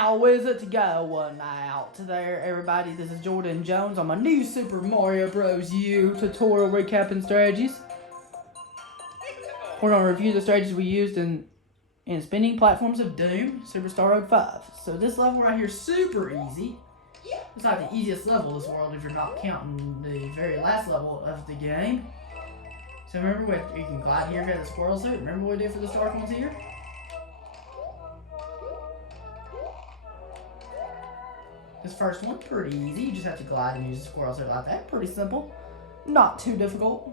How is it going out there, everybody? This is Jordan Jones on my new Super Mario Bros. U tutorial recapping strategies. We're going to review the strategies we used in Spinning Platforms of Doom, Superstar Road 5. So this level right here is super easy. It's like the easiest level in this world if you're not counting the very last level of the game. So remember what you can glide here, get the squirrel suit. Remember what we did for the Stark ones here? This first one, pretty easy. You just have to glide and use the squirrel suit like that. Pretty simple. Not too difficult.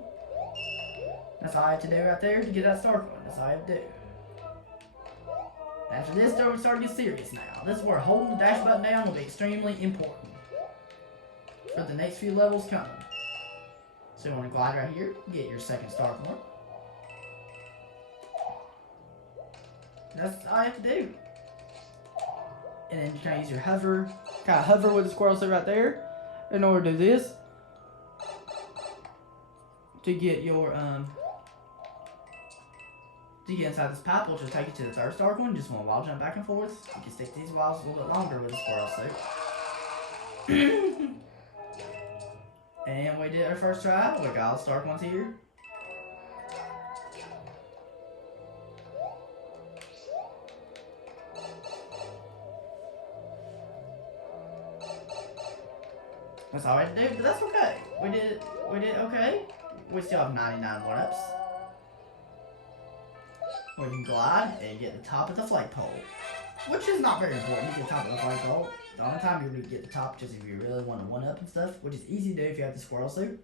That's all I have to do right there to get that Stark one. That's all I have to do. After this, we're starting to get serious now. This is where holding the dash button down will be extremely important for the next few levels coming. So you want to glide right here, get your second Stark one. That's all you have to do. And then you kind of use your hover, kind of hover with the squirrel suit right there in order to do this. To get your, to get inside this pipe, which will take you to the third Stark one. You just want to wall jump back and forth. You can stick these walls a little bit longer with the squirrel suit. And we did our first try. We got all the Stark ones here. That's all we had to do, but that's okay. We did okay. We still have 99 one-ups. We can glide and get the top of the flagpole, which is not very important. You get the top of the flagpole. The only time you're going to get the top just if you really want to one-up and stuff, which is easy to do if you have the squirrel suit.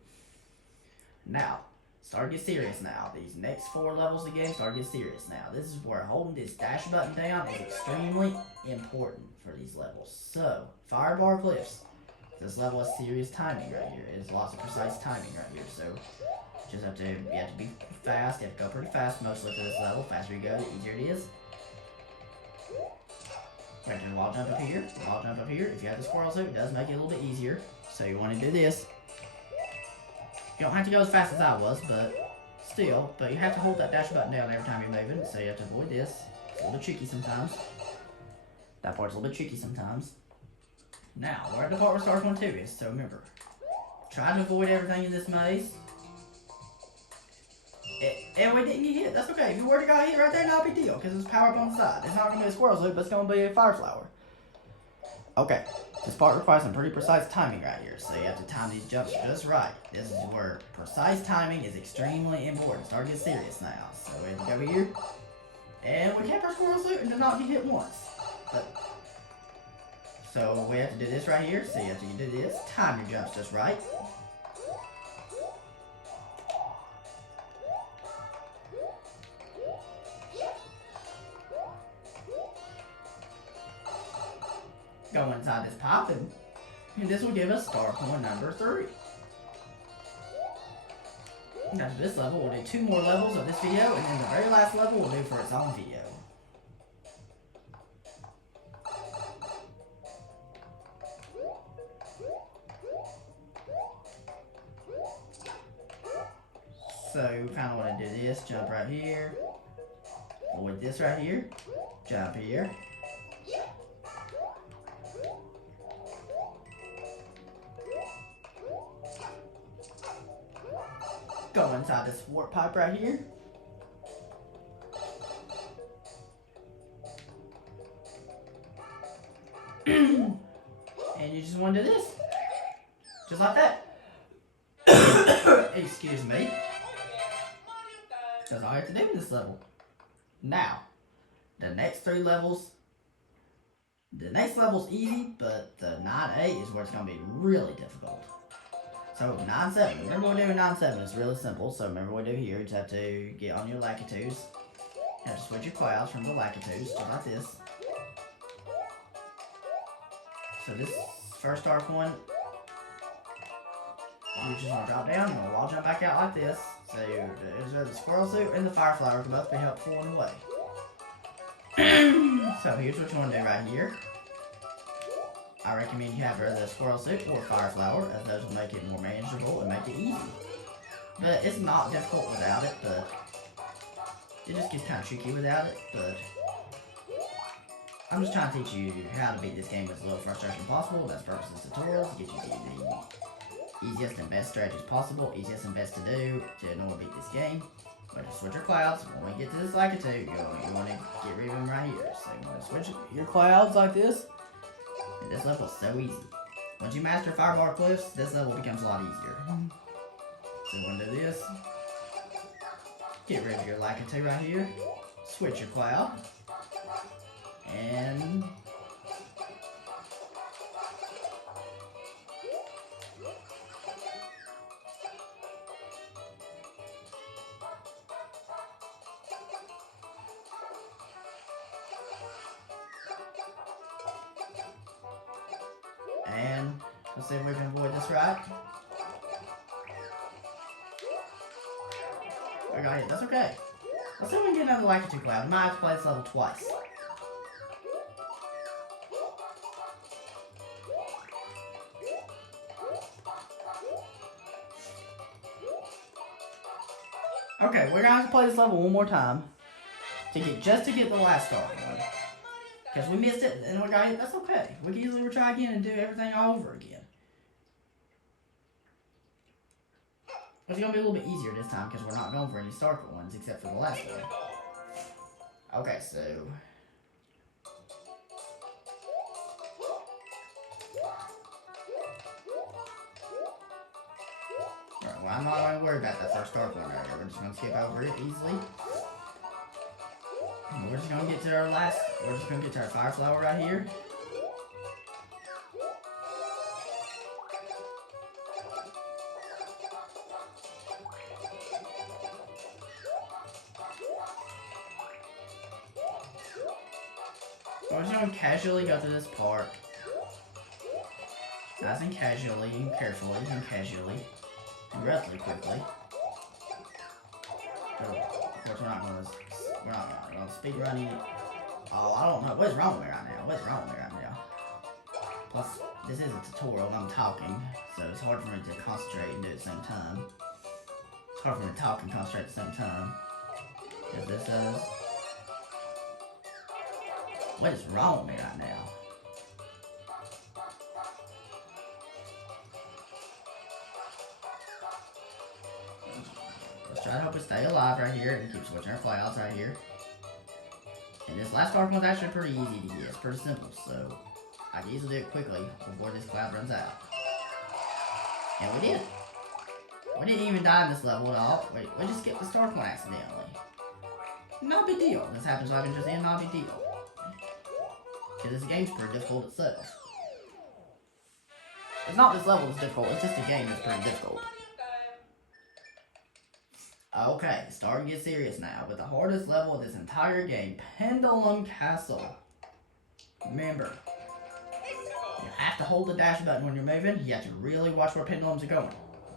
Now, start to get serious now. These next 4 levels of the game start to get serious now. This is where holding this dash button down is extremely important for these levels. So, Firebar Cliffs. This level has serious timing right here. It has lots of precise timing right here. So, you have to be fast. You have to go pretty fast mostly for this level. Faster you go, the easier it is. Right, do a wall jump up here. Wall jump up here. If you have the squirrel suit, it does make it a little bit easier. So you want to do this. You don't have to go as fast as I was, but still. But you have to hold that dash button down every time you're moving. So you have to avoid this. It's a little bit tricky sometimes. That part's a little bit tricky sometimes. Now, we're at the part where Stark 1 2 is. So remember, try to avoid everything in this maze. And we didn't get hit. That's okay. If you were to got hit right there, not a big deal, because it's power up on the side. It's not going to be a squirrel suit, but it's going to be a fire flower. Okay. This part requires some pretty precise timing right here, so you have to time these jumps just right. This is where precise timing is extremely important. Start to get serious now. So we have to go over here. And we kept our squirrel suit and did not get hit once. So we have to do this right here. So you have to do this. Time your jumps just right. Go inside this pipe, and this will give us Stark one number 3. After this level, we'll do 2 more levels of this video, and then the very last level we'll do for its own video. So you kind of want to do this, jump right here, avoid this right here, jump here. Go inside this warp pipe right here. And you just want to do this. Just like that. Excuse me. That's all I have to do in this level. Now, the next 3 levels. The next level's easy, but the 9-8 is where it's going to be really difficult. So 9-7, remember what we do in 9-7, it's really simple. So remember what we do here, you just have to get on your Lakitus. You have to switch your clouds from the Lakitus, just like this. So this first Stark one, you just want to drop down, and wall jump back out like this. So the squirrel suit and the fire flower can both be helpful in a way. So here's what you want to do right here. I recommend you have either the squirrel suit or fire flower, as those will make it more manageable and make it easy. But it's not difficult without it, but it just gets kind of tricky without it, but I'm just trying to teach you how to beat this game with as little frustration possible. That's the purpose of this tutorial, to get you the easiest and best strategies possible, easiest and best to do to know how to beat this game. But to switch your clouds, when we get to this Lakitu, you want to get rid of them right here. So you want to switch your clouds like this. And this level is so easy. Once you master Firebar Cliffs, this level becomes a lot easier. So you want to do this. Get rid of your Lakitu right here. Switch your cloud. And let's see if we can avoid this right. I got hit, that's okay. Let's see if we can get another Lakitu cloud. We might have to play this level twice. Okay, we're gonna have to play this level one more time to get the last star one. Because we missed it and we got it, that's okay. We can easily retry again and do everything all over again. It's gonna be a little bit easier this time because we're not going for any Starkle ones except for the last one. Okay, so alright, well I'm not gonna worry about that first Starkle one right here. We're just gonna skip over it easily. And we're just gonna get to our Fire Flower right here. We're just gonna casually go through this part. Nice and casually and carefully and casually. And relatively quickly. So, of course we're not gonna speed running it. Oh, I don't know. What's wrong with me right now? What's wrong with me right now? Plus, this is a tutorial and I'm talking, so it's hard for me to concentrate and do it at the same time. It's hard for me to talk and concentrate at the same time. Because this is... What is wrong with me right now? Let's try to hope we stay alive right here and keep switching our clouds right here. And this last Dark one's actually pretty easy to get. It's pretty simple, so I can easily do it quickly before this cloud runs out. And we did. We didn't even die in this level at all. We just skipped the Stark one accidentally. Not a big deal. This happens like in just in, not a big deal. Because this game's pretty difficult itself. It's not this level that's difficult, it's just the game that's pretty difficult. Okay, starting to get serious now. With the hardest level of this entire game, Pendulum Castle. Remember, you have to hold the dash button when you're moving. You have to really watch where pendulums are going.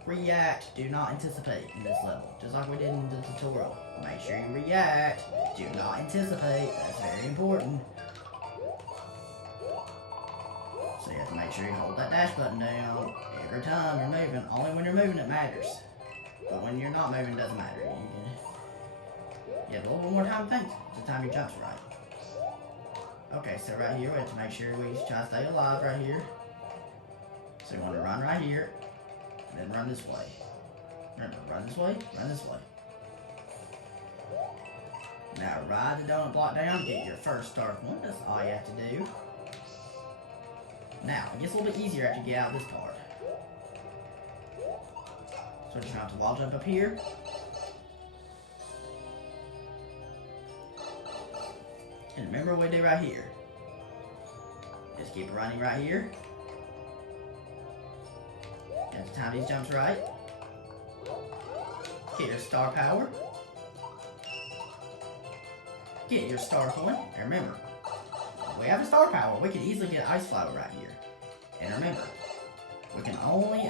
React, do not anticipate in this level. Just like we did in the tutorial. Make sure you react, do not anticipate. That's very important. So you have to make sure you hold that dash button down every time you're moving. Only when you're moving it matters. But when you're not moving, it doesn't matter. You have a little bit more time to think. The time your jump's right. Okay, so right here, we have to make sure we try to stay alive right here. So you want to run right here, and then run this way. Remember, run this way, run this way. Now ride the donut block down, get your first Dark one. That's all you have to do. Now, it gets a little bit easier after you get out of this part. So we're just going to have to wall jump up here. And remember what we do right here. Just keep running right here. You have to time these jumps right. Get your star power. Get your star coin. And remember, we have a star power. We can easily get Ice Flower right here. And remember, we can only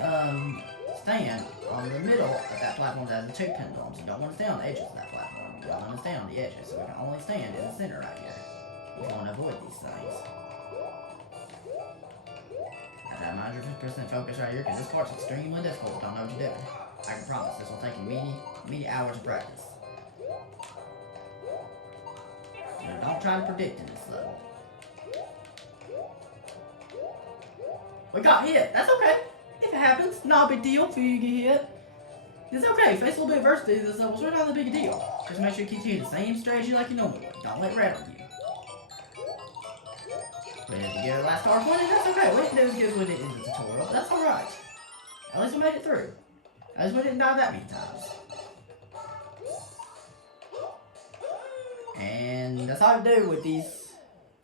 stand on the middle of that platform that has the two pendulums. You don't want to stay on the edges of that platform. You don't want to stay on the edges. So we can only stand in the center right here. We want to avoid these things. Now that 100% focus right here, because this part's extremely difficult. Don't know what you're doing. I can promise this will take you many hours of practice. So don't try to predict in this level. We got hit. That's okay. If it happens, not a big deal if you get hit. It's okay. Face a little bit of adversity this level, so it's not a big deal. Just make sure you continue the same strategy like you normally would. Don't let it rattle you. We had to get our last star point, and that's okay. We didn't do as good as we did in the tutorial. That's alright. At least we made it through. At least we didn't die that many times. And that's all I do with these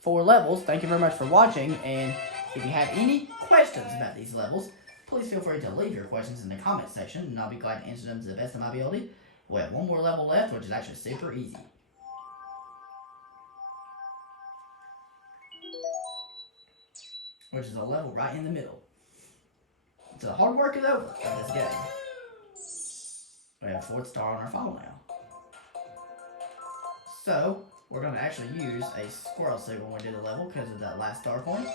4 levels. Thank you very much for watching, and if you have any questions about these levels, please feel free to leave your questions in the comment section, and I'll be glad to answer them to the best of my ability. We have 1 more level left, which is actually super easy. Which is a level right in the middle. So the hard work is over of this game. We have a 4th star on our phone now. So, we're going to actually use a squirrel suit when we do the level because of that last star point.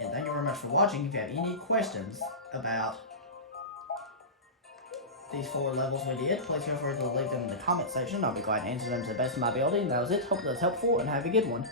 And thank you very much for watching. If you have any questions about these 4 levels we did, please feel free to leave them in the comment section. I'll be glad to answer them to the best of my ability. And that was it. Hope that was helpful, and have a good one.